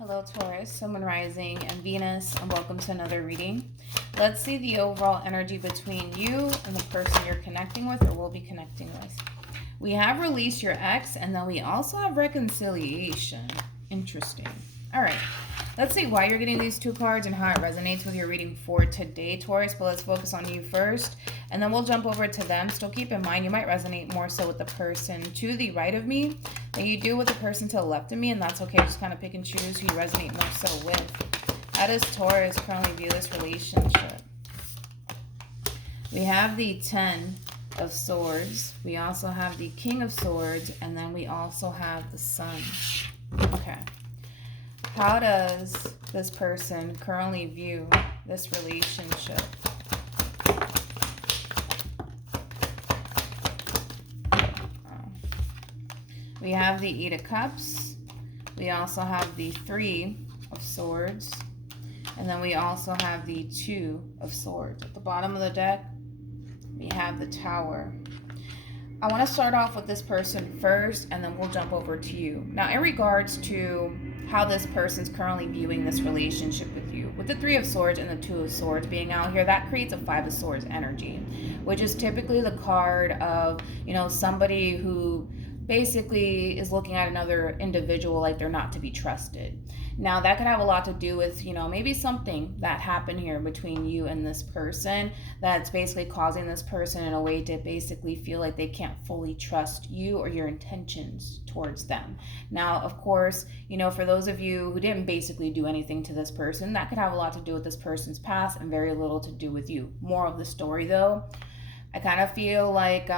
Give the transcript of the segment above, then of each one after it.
Hello, Taurus, Sun, Moon, Rising, and Venus, and welcome to another reading. Let's see the overall energy between you and the person you're connecting with or will be connecting with. We have released your ex, and then we also have reconciliation. Interesting. All right. Let's see why you're getting these two cards and how it resonates with your reading for today, Taurus. But let's focus on you first, and then we'll jump over to them. Still keep in mind, you might resonate more so with the person to the right of me than you do with the person to the left of me, and that's okay. Just kind of pick and choose who you resonate more so with. How does Taurus currently view this relationship? We have the 10 of Swords. We also have the King of Swords, and then we also have the Sun. Okay. How does this person currently view this relationship? We have the 8 of Cups. We also have the 3 of Swords. And then we also have the 2 of Swords. At the bottom of the deck, we have the Tower. I want to start off with this person first, and then we'll jump over to you. Now, in regards to how this person's currently viewing this relationship with you, with the 3 of Swords and the 2 of Swords being out here, that creates a 5 of Swords energy, which is typically the card of, somebody who basically is looking at another individual like they're not to be trusted. Now, that could have a lot to do with, maybe something that happened here between you and this person that's basically causing this person in a way to basically feel like they can't fully trust you or your intentions towards them. Now, of course, for those of you who didn't basically do anything to this person, that could have a lot to do with this person's past and very little to do with you. More of the story, though, I kind of feel like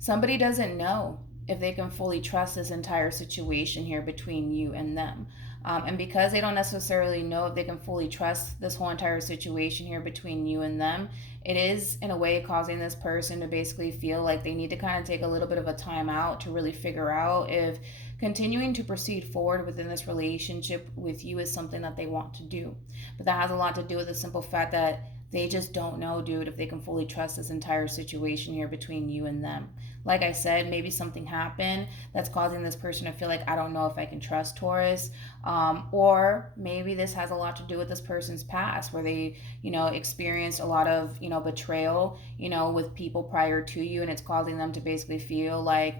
somebody doesn't know if they can fully trust this entire situation here between you and them. And because they don't necessarily know if they can fully trust this whole entire situation here between you and them, it is in a way causing this person to basically feel like they need to kind of take a little bit of a time out to really figure out if continuing to proceed forward within this relationship with you is something that they want to do. But that has a lot to do with the simple fact that they just don't know, dude, if they can fully trust this entire situation here between you and them. Like I said, maybe something happened that's causing this person to feel like, I don't know if I can trust Taurus. Or maybe this has a lot to do with this person's past where they, experienced a lot of, betrayal, with people prior to you. And it's causing them to basically feel like,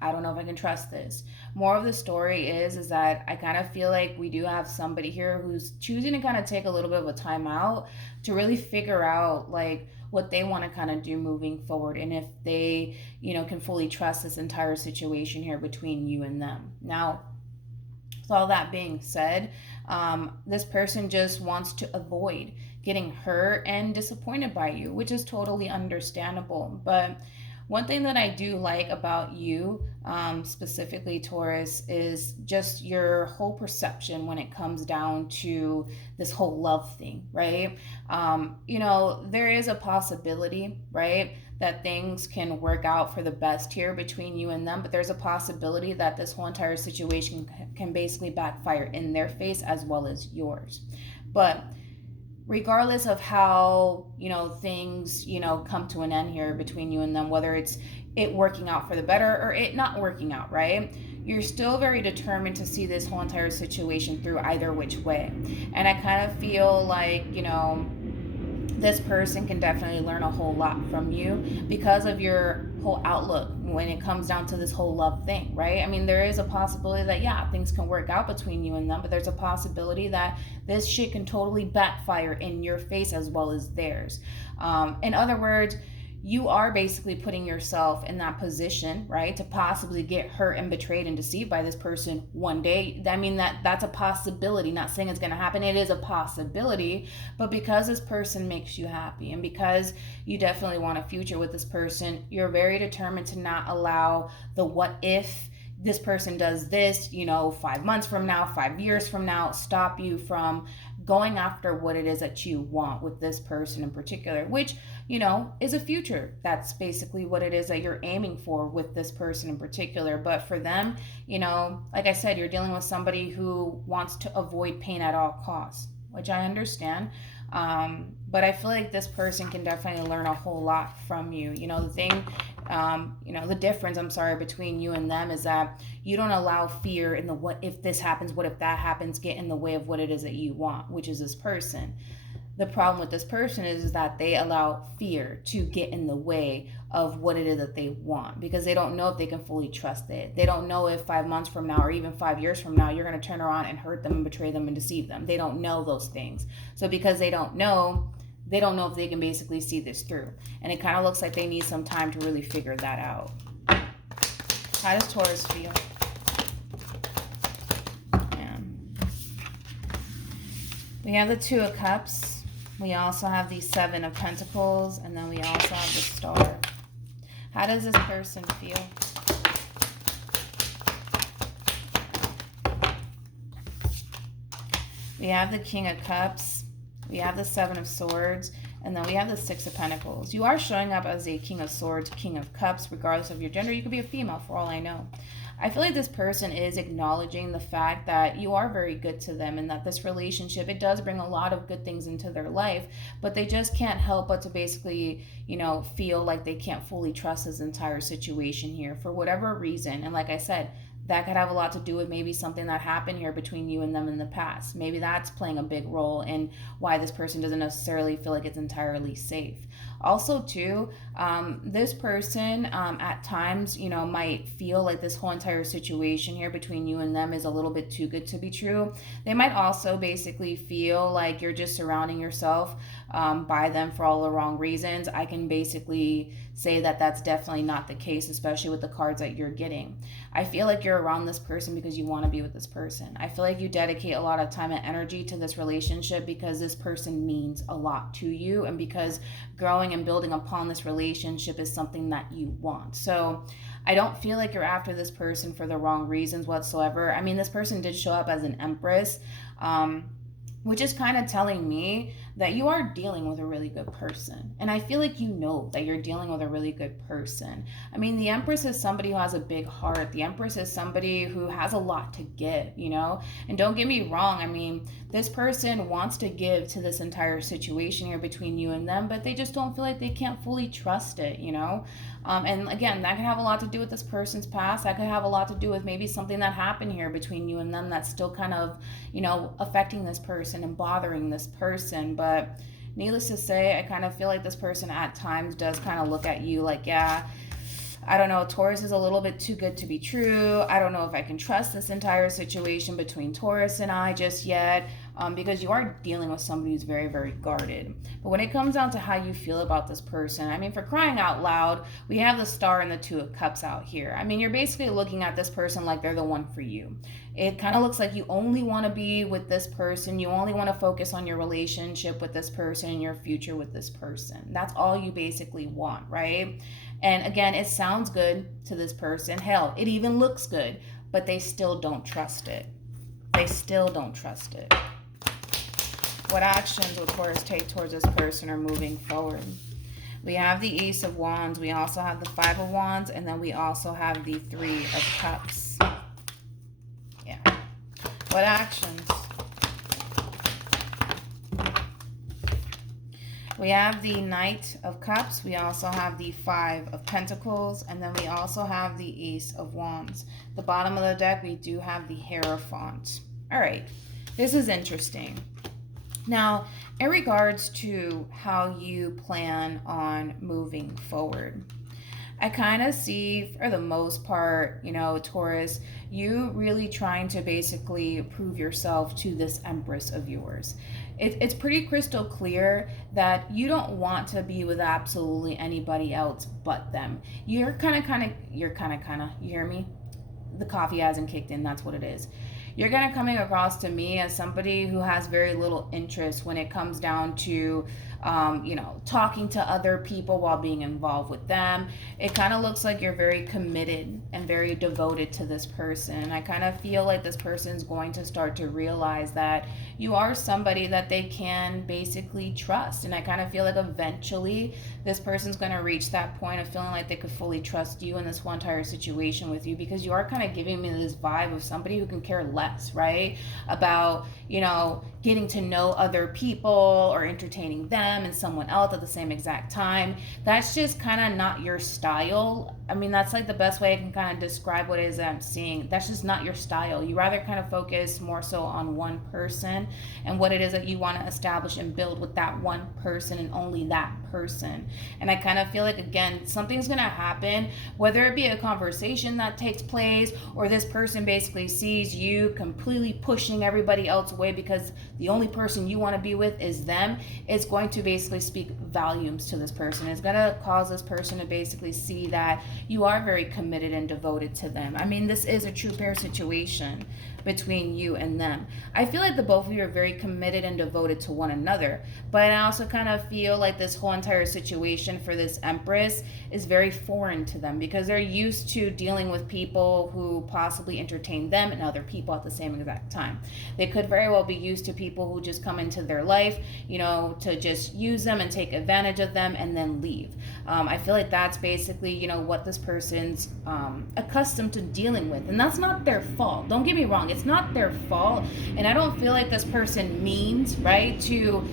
I don't know if I can trust this. More of the story is that I kind of feel like we do have somebody here who's choosing to kind of take a little bit of a time out to really figure out like what they want to kind of do moving forward and if they, can fully trust this entire situation here between you and them. Now, with all that being said, this person just wants to avoid getting hurt and disappointed by you, which is totally understandable. But one thing that I do like about you, specifically Taurus, is just your whole perception when it comes down to this whole love thing, right? There is a possibility, right, that things can work out for the best here between you and them, but there's a possibility that this whole entire situation can basically backfire in their face as well as yours. But regardless of how things come to an end here between you and them, whether it's it working out for the better or it not working out, right, you're still very determined to see this whole entire situation through either which way. And I kind of feel like this person can definitely learn a whole lot from you because of your whole outlook when it comes down to this whole love thing, right? I mean, there is a possibility that, yeah, things can work out between you and them, but there's a possibility that this shit can totally backfire in your face as well as theirs. In other words, you are basically putting yourself in that position, right, to possibly get hurt and betrayed and deceived by this person one day. I mean, that's a possibility. Not saying it's going to happen. It is a possibility. But because this person makes you happy and because you definitely want a future with this person, you're very determined to not allow the what if this person does this, 5 months from now, 5 years from now, stop you from going after what it is that you want with this person in particular, which, is a future. That's basically what it is that you're aiming for with this person in particular. But for them, like I said, you're dealing with somebody who wants to avoid pain at all costs, which I understand. But I feel like this person can definitely learn a whole lot from you. The difference, I'm sorry, between you and them is that you don't allow fear in the what if this happens, what if that happens, get in the way of what it is that you want, which is this person. The problem with this person is that they allow fear to get in the way of what it is that they want, because they don't know if they can fully trust it. They don't know if 5 months from now or even 5 years from now you're going to turn around and hurt them and betray them and deceive them. They don't know those things. So because they don't know if they can basically see this through. And it kind of looks like they need some time to really figure that out. How does Taurus feel? Man. We have the Two of Cups. We also have the Seven of Pentacles, and then we also have the Star. How does this person feel? We have the King of Cups. We have the Seven of Swords, and then we have the Six of Pentacles. You are showing up as a King of Swords, King of Cups, regardless of your gender. You could be a female for all I know. I feel like this person is acknowledging the fact that you are very good to them and that this relationship, it does bring a lot of good things into their life, but they just can't help but to basically, feel like they can't fully trust this entire situation here for whatever reason. And like I said, that could have a lot to do with maybe something that happened here between you and them in the past. Maybe that's playing a big role in why this person doesn't necessarily feel like it's entirely safe. Also, too, this person at times, might feel like this whole entire situation here between you and them is a little bit too good to be true. They might also basically feel like you're just surrounding yourself by them for all the wrong reasons. I can basically say that that's definitely not the case, especially with the cards that you're getting. I feel like you're around this person because you want to be with this person. I feel like you dedicate a lot of time and energy to this relationship because this person means a lot to you, and because growing and building upon this relationship is something that you want. So I don't feel like you're after this person for the wrong reasons whatsoever. I mean, this person did show up as an Empress, which is kind of telling me that you are dealing with a really good person. And I feel like you know that you're dealing with a really good person. I mean, the Empress is somebody who has a big heart. The Empress is somebody who has a lot to give, And don't get me wrong. I mean, this person wants to give to this entire situation here between you and them, but they just don't feel like they can't fully trust it, And again, that could have a lot to do with this person's past. That could have a lot to do with maybe something that happened here between you and them that's still kind of, affecting this person and bothering this person. But needless to say, I kind of feel like this person at times does kind of look at you like, yeah, I don't know, Taurus is a little bit too good to be true. I don't know if I can trust this entire situation between Taurus and I just yet, because you are dealing with somebody who's very, very guarded. But when it comes down to how you feel about this person, I mean, for crying out loud, we have the Star and the Two of Cups out here. I mean, you're basically looking at this person like they're the one for you. It kind of looks like you only want to be with this person. You only want to focus on your relationship with this person and your future with this person. That's all you basically want, right? And again, it sounds good to this person. Hell, it even looks good, but they still don't trust it. They still don't trust it. What actions will Taurus take towards this person or moving forward? We have the Ace of Wands. We also have the Five of Wands. And then we also have the Three of Cups. Yeah. What actions? We have the Knight of Cups. We also have the Five of Pentacles. And then we also have the Ace of Wands. The bottom of the deck, we do have the Hierophant. All right. This is interesting. Now, in regards to how you plan on moving forward, I kind of see, for the most part, Taurus, you really trying to basically prove yourself to this Empress of yours. It's pretty crystal clear that you don't want to be with absolutely anybody else but them. You hear me? The coffee hasn't kicked in, that's what it is. You're going to coming across to me as somebody who has very little interest when it comes down to talking to other people while being involved with them. It kind of looks like you're very committed and very devoted to this person. I kind of feel like this person's going to start to realize that you are somebody that they can basically trust. And I kind of feel like eventually this person's going to reach that point of feeling like they could fully trust you in this whole entire situation with you, because you are kind of giving me this vibe of somebody who can care less, right? About, getting to know other people or entertaining them and someone else at the same exact time. That's just kind of not your style. I mean, that's like the best way I can kind of describe what it is that I'm seeing. That's just not your style. You rather kind of focus more so on one person and what it is that you want to establish and build with that one person and only that person. And I kind of feel like, again, something's going to happen, whether it be a conversation that takes place or this person basically sees you completely pushing everybody else away because the only person you want to be with is them. It's going to basically speak volumes to this person. It's going to cause this person to basically see that you are very committed and devoted to them. I mean, this is a true pair situation between you and them. I feel like the both of you are very committed and devoted to one another, but I also kind of feel like this whole entire situation for this Empress is very foreign to them, because they're used to dealing with people who possibly entertain them and other people at the same exact time. They could very well be used to people who just come into their life, to just use them and take advantage of them and then leave. I feel like that's basically, what this person's accustomed to dealing with. And that's not their fault. Don't get me wrong. It's not their fault. And I don't feel like this person means, right, to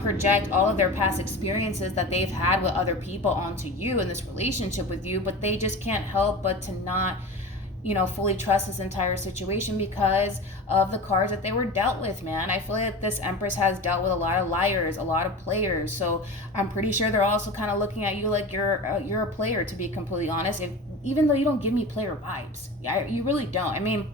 project all of their past experiences that they've had with other people onto you in this relationship with you. But they just can't help but to not fully trust this entire situation because of the cards that they were dealt with, man. I feel like this Empress has dealt with a lot of liars, a lot of players. So I'm pretty sure they're also kind of looking at you like you're a player, to be completely honest. Even though you don't give me player vibes, you really don't. I mean,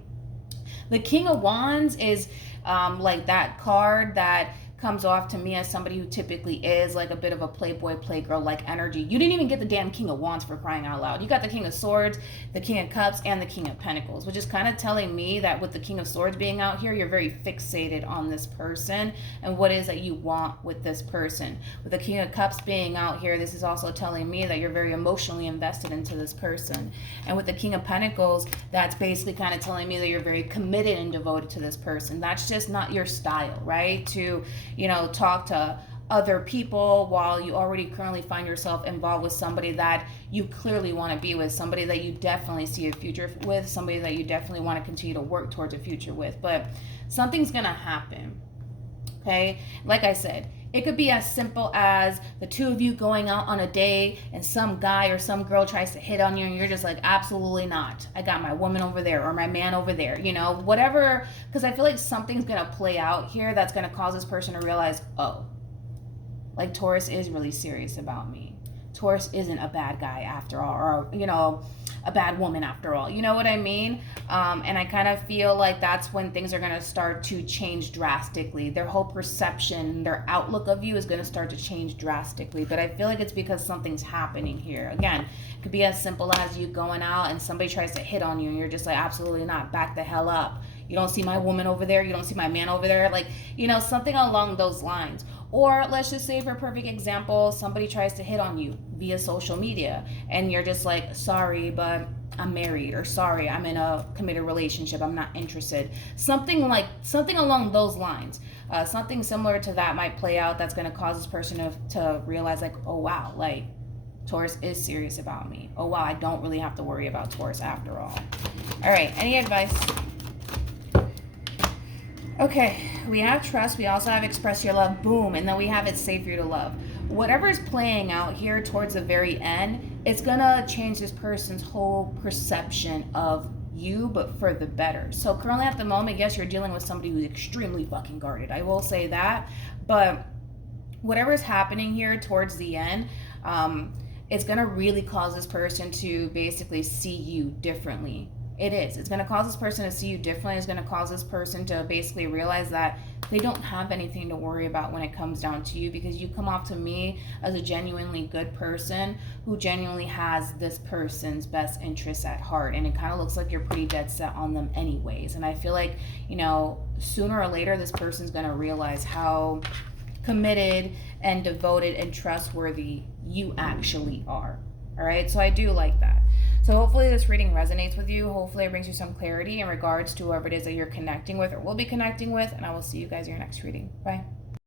the King of Wands is like that card that comes off to me as somebody who typically is like a bit of a playboy, playgirl like energy. You didn't even get the damn King of Wands, for crying out loud. You got the King of Swords, the King of Cups, and the King of Pentacles, which is kind of telling me that with the King of Swords being out here, you're very fixated on this person and what it is that you want with this person. With the King of Cups being out here, this is also telling me that you're very emotionally invested into this person. And with the King of Pentacles, that's basically kind of telling me that you're very committed and devoted to this person. That's just not your style, right? To talk to other people while you already currently find yourself involved with somebody that you clearly want to be with, somebody that you definitely see a future with, somebody that you definitely want to continue to work towards a future with. But something's going to happen, okay? Like I said, it could be as simple as the two of you going out on a date and some guy or some girl tries to hit on you and you're just like, absolutely not. I got my woman over there or my man over there, whatever. Because I feel like something's going to play out here that's going to cause this person to realize, oh, like Taurus is really serious about me. Taurus isn't a bad guy after all, or, a bad woman after all. You know what I mean? And I kind of feel like that's when things are going to start to change drastically. Their whole perception, their outlook of you is going to start to change drastically. But I feel like it's because something's happening here. Again, it could be as simple as you going out and somebody tries to hit on you and you're just like, absolutely not, back the hell up. You don't see my woman over there. You don't see my man over there. Like, something along those lines. Or let's just say, for a perfect example, somebody tries to hit on you via social media and you're just like, sorry, but I'm married, or sorry, I'm in a committed relationship, I'm not interested. Something along those lines. Something similar to that might play out that's going to cause this person to realize like, oh wow, like Taurus is serious about me. Oh wow, I don't really have to worry about Taurus after all. All right, any advice? Okay, we have trust, we also have express your love, boom, and then we have it's safe for you to love. Whatever is playing out here towards the very end, it's gonna change this person's whole perception of you, but for the better. So currently at the moment, yes, you're dealing with somebody who's extremely fucking guarded. I will say that, but whatever is happening here towards the end, it's gonna really cause this person to basically see you differently. It is. It's going to cause this person to see you differently. It's going to cause this person to basically realize that they don't have anything to worry about when it comes down to you, because you come off to me as a genuinely good person who genuinely has this person's best interests at heart. And it kind of looks like you're pretty dead set on them anyways. And I feel like, sooner or later, this person's going to realize how committed and devoted and trustworthy you actually are. All right, so I do like that. So hopefully this reading resonates with you. Hopefully it brings you some clarity in regards to whoever it is that you're connecting with or will be connecting with, and I will see you guys in your next reading. Bye.